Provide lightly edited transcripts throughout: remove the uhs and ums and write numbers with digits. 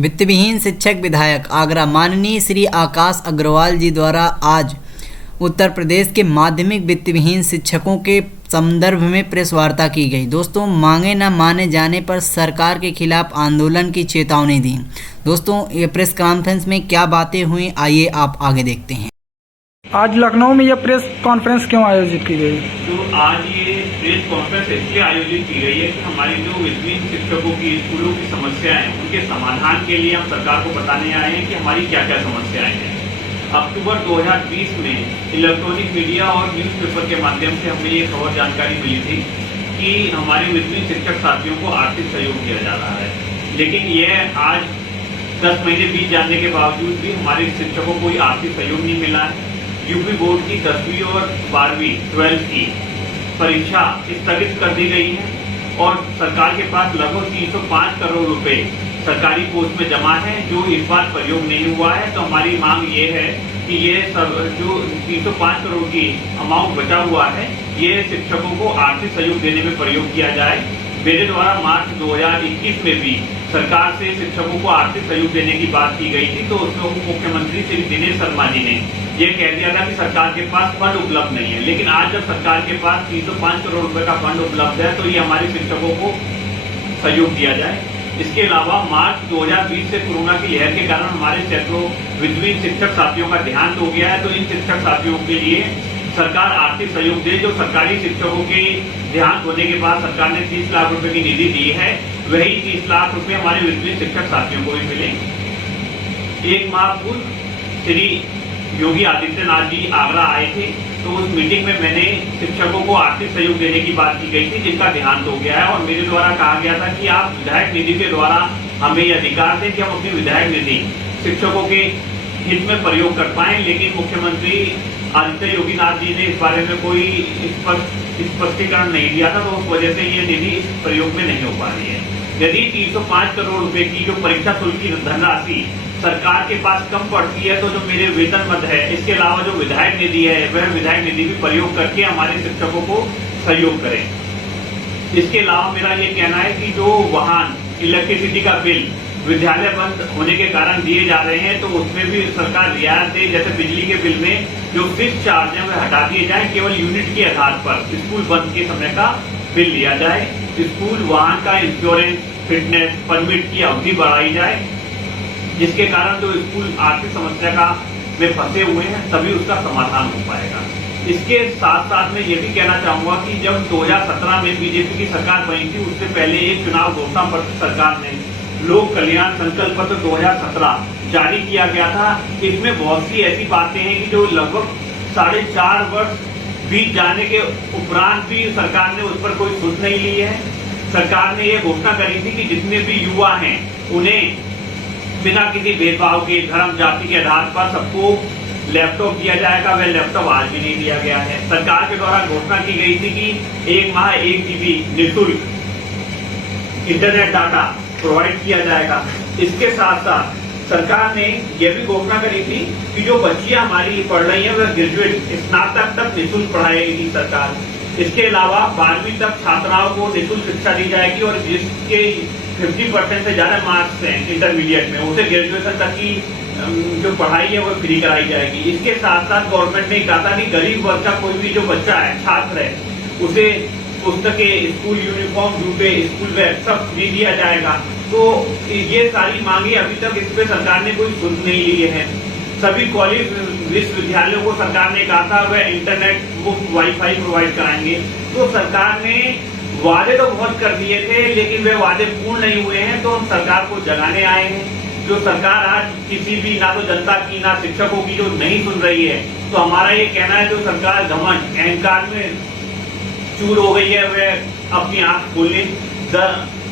वित्तविहीन शिक्षक विधायक आगरा माननीय श्री आकाश अग्रवाल जी द्वारा आज उत्तर प्रदेश के माध्यमिक वित्तविहीन शिक्षकों के संदर्भ में प्रेस वार्ता की गई। दोस्तों, मांगे न माने जाने पर सरकार के खिलाफ आंदोलन की चेतावनी दी। दोस्तों, ये प्रेस कॉन्फ्रेंस में क्या बातें हुई, आइए आप आगे देखते हैं। आज लखनऊ में यह प्रेस कॉन्फ्रेंस क्यों आयोजित की गई? तो आज ये प्रेस कॉन्फ्रेंस इसलिए आयोजित की गई है कि हमारी जो वित्तविहीन शिक्षकों की स्कूलों की समस्याएं हैं उनके समाधान के लिए हम सरकार को बताने आए हैं कि हमारी क्या क्या समस्याएं हैं। अक्टूबर 2020 में इलेक्ट्रॉनिक मीडिया और न्यूज़पेपर के माध्यम से हमें ये खबर जानकारी मिली थी कि हमारे वित्तविहीन शिक्षक साथियों को आर्थिक सहयोग दिया जा रहा है, लेकिन यह आज 10 महीने बीत जाने के बावजूद भी हमारे शिक्षकों को आर्थिक सहयोग नहीं मिला है। यूपी बोर्ड की 10वीं और 12वीं 12th की परीक्षा स्थगित कर दी गई है और सरकार के पास लगभग 305 करोड़ रुपए सरकारी कोष में जमा है, जो इस बार प्रयोग नहीं हुआ है। तो हमारी मांग ये है कि ये जो 305 करोड़ की अमाउंट बचा हुआ है, ये शिक्षकों को आर्थिक सहयोग देने में प्रयोग किया जाए। मेरे द्वारा मार्च 2021 में भी सरकार से शिक्षकों को आर्थिक सहयोग देने की बात की गई थी, तो उसमें उप मुख्यमंत्री श्री दिनेश शर्मा जी ने ये कह दिया था कि सरकार के पास फंड उपलब्ध नहीं है। लेकिन आज जब सरकार के पास 305 करोड़ रुपए का फंड उपलब्ध है, तो ये हमारे शिक्षकों को सहयोग दिया जाए। इसके अलावा मार्च 2020 से कोरोना की लहर के कारण हमारे सैकड़ों वित्तविहीन शिक्षक साथियों का देहांत हो गया है, तो इन शिक्षक साथियों के लिए सरकार आर्थिक सहयोग दे। जो सरकारी शिक्षकों के देहांत होने के बाद सरकार ने 30 लाख रुपए की निधि दी है, वही 30 लाख रुपए हमारे वित्तविहीन शिक्षक साथियों को भी मिलेंगे। एक माह पूर्व श्री योगी आदित्यनाथ जी आगरा आए थे, तो उस मीटिंग में मैंने शिक्षकों को आर्थिक सहयोग देने की बात की गई थी, जिनका देहांत हो गया है। और मेरे द्वारा कहा गया था कि आप विधायक निधि के द्वारा हमें यह अधिकार दें कि हम अपनी विधायक निधि शिक्षकों के हित में प्रयोग कर पाए। लेकिन मुख्यमंत्री आदित्य योगीनाथ जी ने इस बारे में कोई स्पष्टीकरण नहीं दिया था, तो उस वजह से ये निधि इस प्रयोग में नहीं हो पा रही है। यदि 305 करोड़ रुपए की जो परीक्षा शुल्क की धनराशि सरकार के पास कम पड़ती है, तो जो मेरे वेतन मद है, इसके अलावा जो विधायक निधि है, वह विधायक निधि भी प्रयोग करके हमारे शिक्षकों को सहयोग करें। इसके अलावा मेरा ये कहना है कि जो वाहन इलेक्ट्रिसिटी का बिल विद्यालय बंद होने के कारण दिए जा रहे हैं, तो उसमें भी सरकार रियायत दे। जैसे बिजली के बिल में जो फिक्स चार्ज है वह हटा दिए जाए, केवल यूनिट के आधार पर स्कूल बंद के समय का बिल लिया जाए। स्कूल वाहन का इंश्योरेंस, फिटनेस, परमिट की अवधि बढ़ाई जाए, जिसके कारण जो स्कूल आर्थिक समस्या का में फंसे हुए हैं सभी उसका समाधान हो पाएगा। इसके साथ साथ मैं ये भी कहना चाहूंगा कि जब 2017 में बीजेपी की सरकार बनी थी, उससे पहले एक चुनाव घोषणा पत्र सरकार ने लोक कल्याण संकल्प पत्र 2017 जारी किया गया था। इसमें बहुत सी ऐसी बातें हैं कि जो लगभग 4.5 वर्ष बीत जाने के उपरांत भी सरकार ने उस पर कोई सुध नहीं ली है। सरकार ने यह घोषणा करी थी कि जितने भी युवा हैं उन्हें बिना किसी भेदभाव के धर्म जाति के आधार पर सबको लैपटॉप दिया जाएगा। वह लैपटॉप आज भी नहीं दिया गया है। सरकार के द्वारा घोषणा की गई थी कि 1 माह 1 GB निःशुल्क इंटरनेट डाटा प्रोवाइड किया जाएगा। इसके साथ साथ सरकार ने यह भी घोषणा करी थी कि जो बच्चियां हमारी पढ़ रही हैं वह ग्रेजुएट स्नातक तक निःशुल्क पढ़ाएगी सरकार। इसके अलावा 12वीं तक छात्राओं को निःशुल्क शिक्षा दी जाएगी और जिसके 50% से ज्यादा मार्क्स हैं इंटरमीडिएट में, उसे ग्रेजुएशन तक की जो पढ़ाई है वो फ्री कराई जाएगी। इसके साथ साथ गवर्नमेंट ने कहा था कि गरीब वर्ग का कोई भी जो बच्चा है, छात्र है, उसे पुस्तकें, स्कूल यूनिफॉर्म, जूते, स्कूल बैग सब फ्री दिया जाएगा। तो ये सारी मांगे अभी तक इस पे सरकार ने कोई सुध नहीं ली है। सभी कॉलेज विश्वविद्यालयों को सरकार ने कहा था वह इंटरनेट मुफ्त वाईफाई प्रोवाइड कराएंगे। तो सरकार ने वादे तो बहुत कर दिए थे, लेकिन वे वादे पूर्ण नहीं हुए हैं। तो हम सरकार को जगाने आए हैं। जो सरकार आज किसी भी, ना तो जनता की ना शिक्षकों की, जो नहीं सुन रही है, तो हमारा ये कहना है जो सरकार घमंड अहंकार में चूर हो गई है, वह अपनी आंख खोल ले।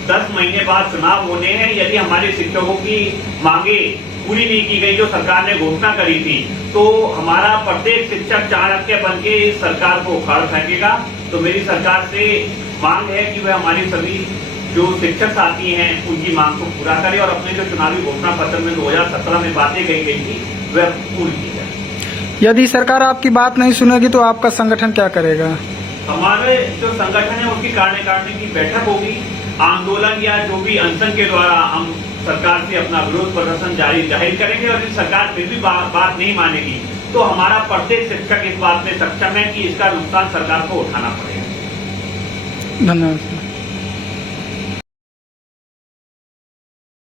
10 महीने बाद चुनाव होने हैं। यदि हमारे शिक्षकों की मांगे पूरी नहीं की गई जो सरकार ने घोषणा करी थी, तो हमारा प्रत्येक शिक्षक चाणक्य बन के इस सरकार को उखाड़ फेंकेगा। तो मेरी सरकार से मांग है कि वह हमारी सभी जो शिक्षक साथी हैं उनकी मांग को पूरा करे और अपने जो चुनावी घोषणा पत्र में 2017 में बातें कही गई थी वह पूरी की जाए। यदि सरकार आपकी बात नहीं सुनेगी तो आपका संगठन क्या करेगा? हमारे जो संगठन है उसकी कार्यकारिणी की बैठक होगी। आंदोलन या जो भी अनशन के द्वारा हम सरकार से अपना विरोध प्रदर्शन जाहिर करेंगे और यदि सरकार फिर भी बात नहीं मानेगी तो हमारा प्रत्येक शिक्षक इस बात में सक्षम है कि इसका नुकसान सरकार को उठाना पड़ेगा। धन्यवाद।